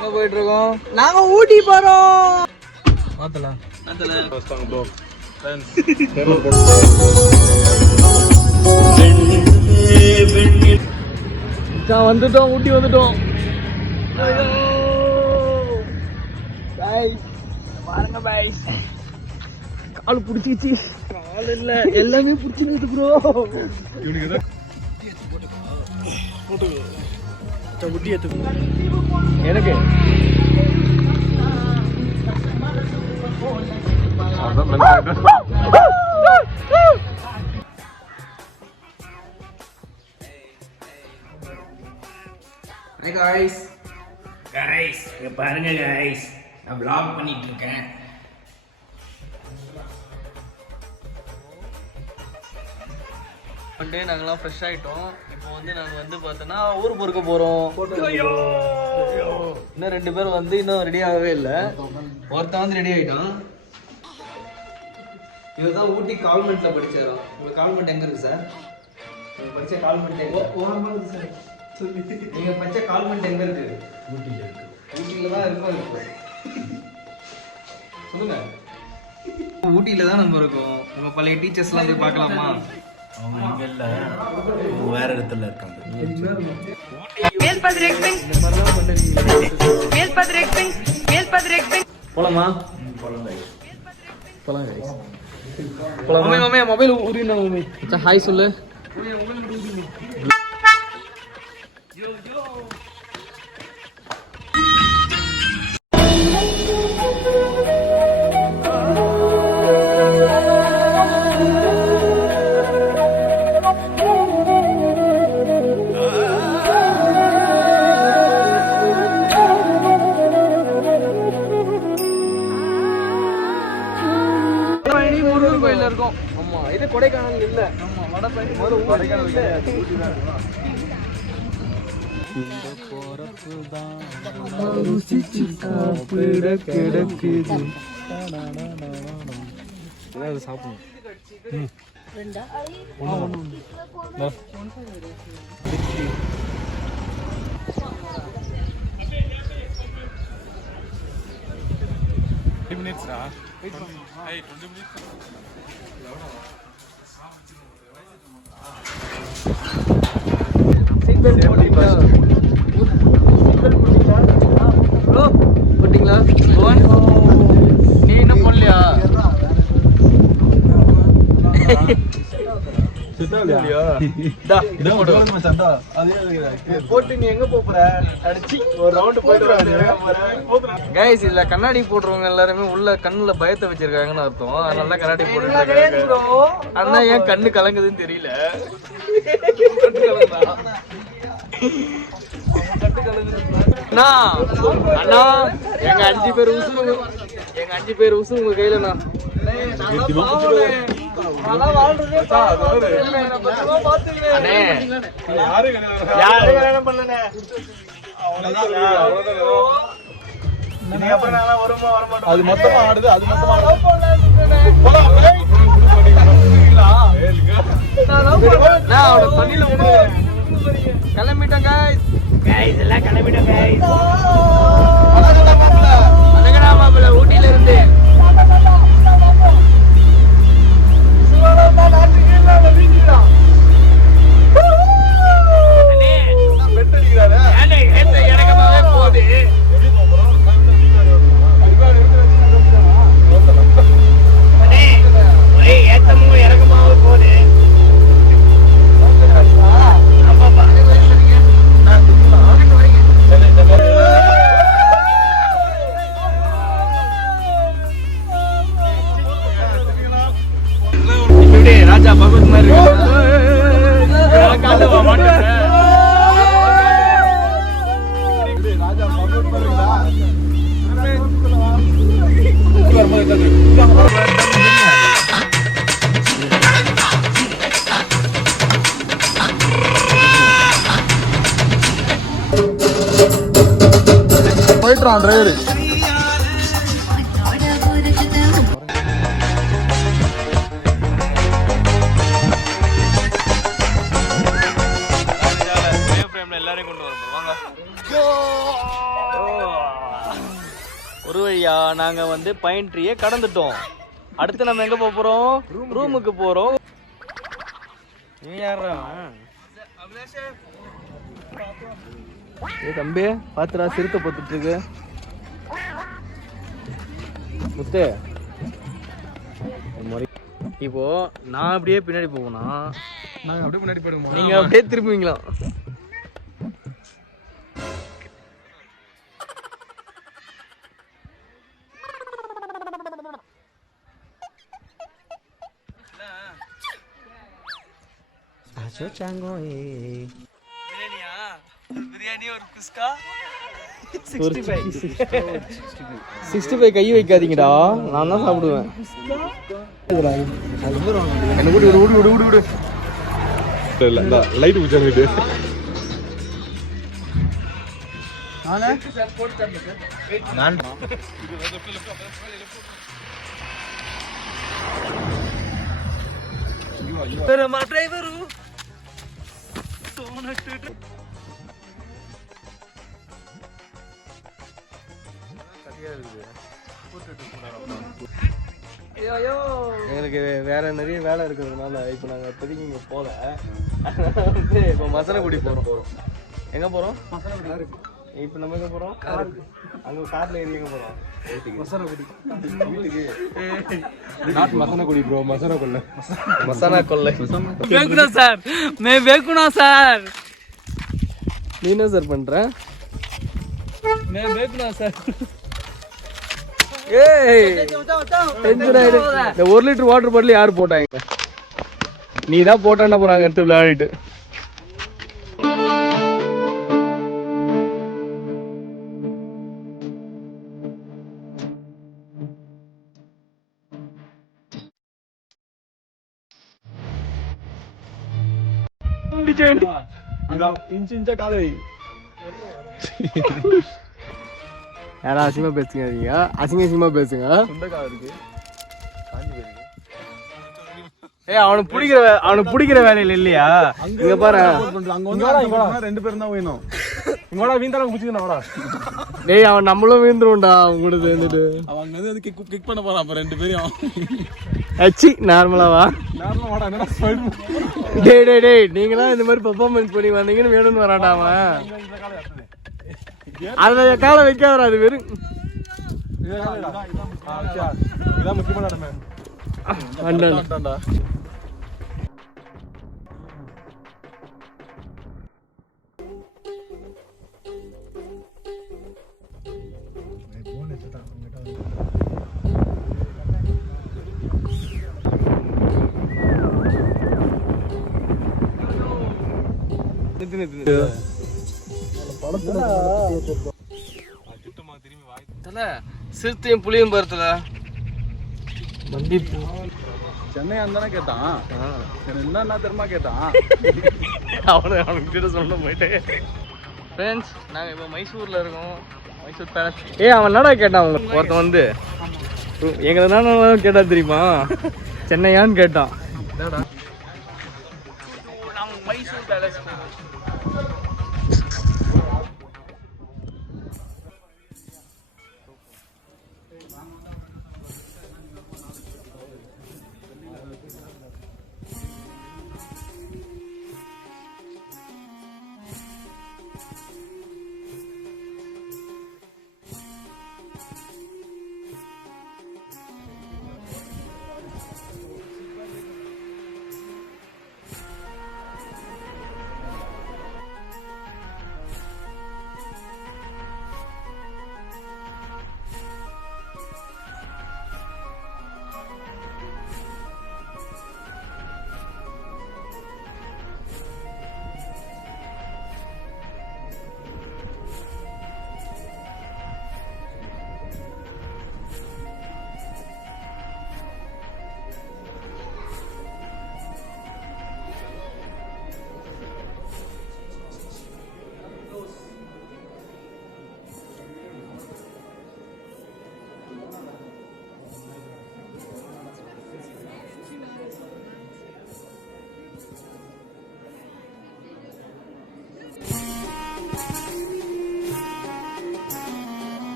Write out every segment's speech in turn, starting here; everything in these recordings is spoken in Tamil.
எங்க போயிட்டு இருக்கோம்? நாங்க ஊட்டி போறோம். மாத்தலாம் ப்ரோ ஃப்ரெண்ட்ஸ் வந்துட்டோம், ஊட்டி வந்துட்டோம். பாருங்க பாய்ஸ், கால் பிடிச்சிச்சு. கால் இல்ல, எல்லாமே பிடிச்சிருக்கு ப்ரோ. எனக்கு guys இங்க பாருங்க guys, நான் vlog பண்ணிட்டு இருக்கேன். ஒன் டே நாங்களாம் ஃப்ரெஷ் ஆகிட்டோம். இப்போ வந்து நாங்கள் வந்து பார்த்தோன்னா ஊர் பொறுக்க போகிறோம். இன்னும் 2 பேர் வந்து இன்னும் ரெடி ஆகவே இல்லை. ஒருத்தன் வந்து ரெடி ஆகிட்டான். இவர் தான் ஊட்டி கால்மெண்ட்டில் படித்தாராம். உங்களுக்கு கால்மெண்ட் எங்கே இருக்குது சார்? நீங்கள் படித்த கால்மெண்ட் எங்கே சார்? நீங்கள் படித்த கால்மெண்ட் எங்கே இருக்குது? ஊட்டியில் இருக்குது. ஊட்டியில் தான் இருக்கும். சொல்லுங்கள். ஊட்டியில் தான் நம்ம இருக்கோம். நம்ம பழைய டீச்சர்ஸ்லாம் போய் பார்க்கலாமா? அவங்க இங்க இல்ல, வேற இடத்துல இருக்காங்க. போலாமா? போலாம் கைஸ். போலாமா? மாமே மொபைல் உரினா மாமே. அச்சா ஹாய் சொல்லு. கோயில்ல இருக்கும். ஆமா, இது கொடைக்கானல் இல்ல. ஆமா, வடபழனி கொடைக்கானல் இல்ல. இந்த போறப்பு தான் ருசிச்சு சாப்பிட கிடக்குது. ஏதாவது சாப்பிடணும். ரெண்டா ஒண்ணு minutes ra. Hey, 20 minutes. Seatbelt போட்டீங்களா? ப்ரோ போட்டீங்களா? போன் நீ இன்னும் போடலையா? சுத்தலையா? இத போடு மச்சான்டா. அதே போட்டு நீ எங்க போற? அடிச்சி ஒரு ரவுண்ட் போயிட்டு வர. गाइस இதுல கண்ணாடி போடுறவங்க எல்லாரும் உள்ள கண்ணுல பயத்தை வச்சிருக்காங்கன்னு அர்த்தம். அதனால தான் கண்ணாடி போட்டுட்டாங்க ப்ரோ. அண்ணா ஏன் கண்ணு கலங்குதுன்னு தெரியல. கண்ணு கலங்குதா? கண்ணு கலங்குது. அண்ணா அண்ணா எங்க 5 பேர் உசு உங்க கையிலண்ணா. அது மொத்தமா ஆடுது. கிளம்பிட்டோம் எல்லாம் கிளம்பிட்டோம். ஊட்டியில இருந்து போகுது. ஏத்தமும் இறக்கமாவும் போகுது. ராஜா பகவத் மாதிரி போயிட்டான் டிரைவர். எல்லாரையும் கொண்டு வரணும் வாங்க. ஒரு வழியா நாங்க வந்து பைன் ட்ரீயை கடந்துட்டோம். அடுத்து நம்ம எங்க போறோம்? ரூமுக்கு போறோம். நீ யாரா? ஏ தம்பி பாத்துடா, சிறுத்தை பத்துட்டு இருக்கு. முத்து இப்போ நான் அப்படியே பின்னாடி போகணும்னா நாங்கள் அப்படியே முன்னாடி போயிடுவோம். நீங்க அப்படியே திரும்புவீங்களா? பிரியாணி ஒரு குஸ்கா 65 கை வைக்காதீங்கடா, நான் தான் சாப்பிடுவேன். லைட் ஊச்சாங்கிட்டு டிரைவரு எங்களுக்கு வேற நிறைய வேலை இருக்கிறதுனால இப்போ நாங்கள் இப்போதைக்கு இங்கே போகல. வந்து இப்போ மசனகுடி போகிறோம். எங்கே போகிறோம்? இப்போ நம்ம எங்கே போகிறோம்? அங்கே காரில் ஏறி எங்கே போகிறோம்? மசனகுடி வீட்டுக்கு. நாட் மசனகுடி ப்ரோ, மசன கொல்லை. மசானா கொல்லை. வேக்குனா சார், மே வேக்குனா சார். நீ என்ன சார் பண்ணுற? மே வேக்குனா சார். இந்த 1 லிட்டர் வாட்டர் பாட்டில் யாரு போட்டாங்க? நீ தான் போட்டான்னா போறாங்க எடுத்து விளையாடிட்டு. இன்ச்சா காலை யாரா அசிங்கமா பேசுங்க, அசிங்கமா பேசுங்க. ஏய் அவனுக்கு பிடிக்கிற வேலையில இல்லையா? இங்க பாரு, ரெண்டு பேரும் தான் வேணும். இங்கோடா வீந்தால குச்சிக்கணும். டேய் அவன் நம்மளும் வீந்துருவோம்டா அவங்க கூட சேர்ந்துட்டு. அவங்க வந்து கிக் பண்ண போறான் அப்ப ரெண்டு பேரும். அச்சி நார்மலாவா? நார்மலா வாடா, என்னடா டேய் நீங்களாம் இந்த மாதிரி பெர்ஃபார்மன்ஸ் பண்ணி வந்தீங்கன்னு வேணும்னு வரான்டா அவன். அதுல காலை வைக்காதா, அது வெறும் இதான் முக்கியமான இடமே. சிறுத்தையும் புளியும் பருத்துல சென்னை அந்த கேட்டான். என்ன தெரியுமா கேட்டான்? அவனுக்கு சொல்ல போயிட்டேன். ஃப்ரெண்ட்ஸ், நாங்கள் இப்போ மைசூரில் இருக்கோம். மைசூர் பேலஸ். அவன் என்னடா கேட்டான்? அவங்க ஒருத்தன் வந்து எங்களை என்ன கேட்டா தெரியுமா? சென்னையான்னு கேட்டான். நாங்கள் மைசூர் பேலஸ்.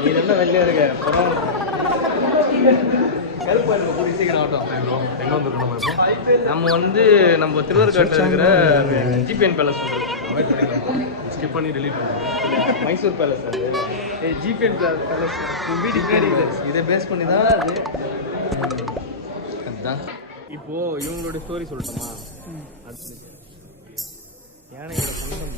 நீ நல்லா வெள்ளையா இருக்க அப்புறம் கருப்பா இருக்க கூடிய சீக்கிரம் ஆகட்டும். எங்க வந்துருக்கோம் நம்ம இப்போ? நம்ம வந்து நம்ம திருவாரூர்காட்டில் இருக்கிற ஜிபிஎன் பேலஸ் ஸ்கிப் பண்ணி டெலீட் பண்ணுவோம். மைசூர் பேலஸ் அது ஜிபிஎன் பேலஸ் வீடு பின்னாடி இதை பேஸ் பண்ணி தான் அது. அதுதான் இப்போ இவங்களோட ஸ்டோரி சொல்லட்டுமா? அது யானையோட சொந்தம்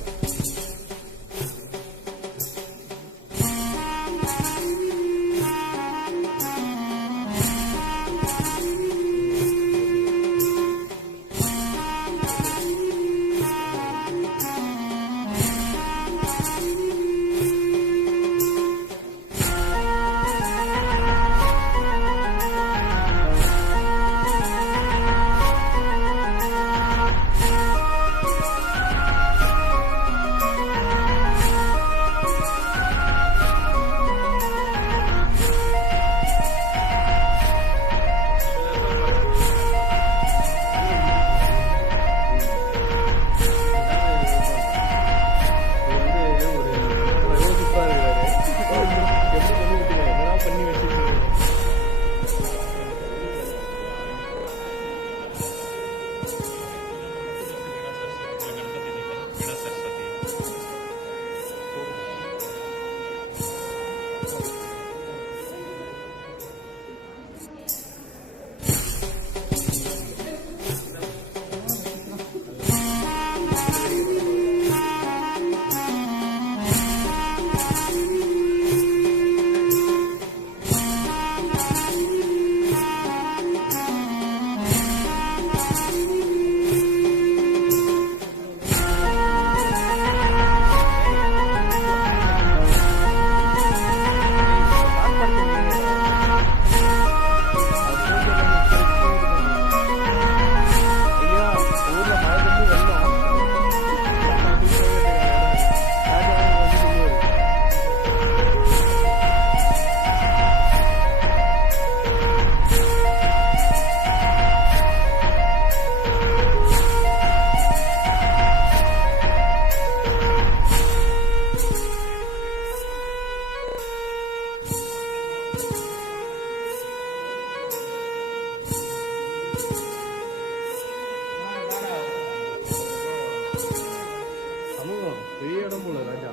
பெரிய இடம் போல ராஜா.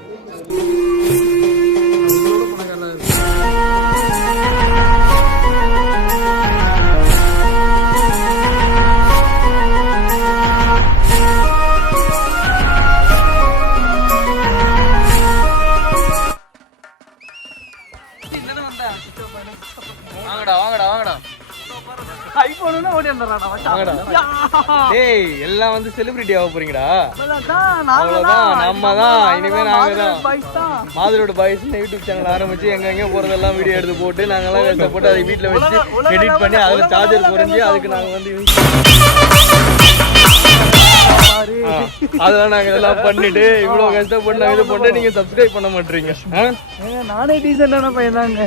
வாங்கடா வாங்கடா வாங்கடா ஐபோனுன்னா ஓடி வந்துடுறாடா வாங்கடா. டேய் எல்லாம் வந்து செலிபிரிட்டி ஆக போறீங்கடா. அவ்வளவுதான் அவ்வளவுதான், நம்ம தான் இனிமே நாங்க தான் பாய்ஸ் தான். மாதரோட பாய்ஸ் யூடியூப் சேனல் ஆரம்பிச்சு எங்க போறதெல்லாம் வீடியோ எடுத்து போட்டு நாங்கெல்லாம் கஷ்டப்பட்டு அதை வீட்டில் வச்சு எடிட் பண்ணி அதில் சார்ஜர் குறைஞ்சி அதுக்கு நாங்கள் வந்து அதெல்லாம் நாங்கள் இதெல்லாம் பண்ணிட்டு இவ்வளோ கஷ்டப்பட்டு நாங்கள் இது பண்ணிட்டு நீங்கள் சப்ஸ்கிரைப் பண்ண மாட்டீங்க. நானே டீசெண்டான பையன் தாங்க.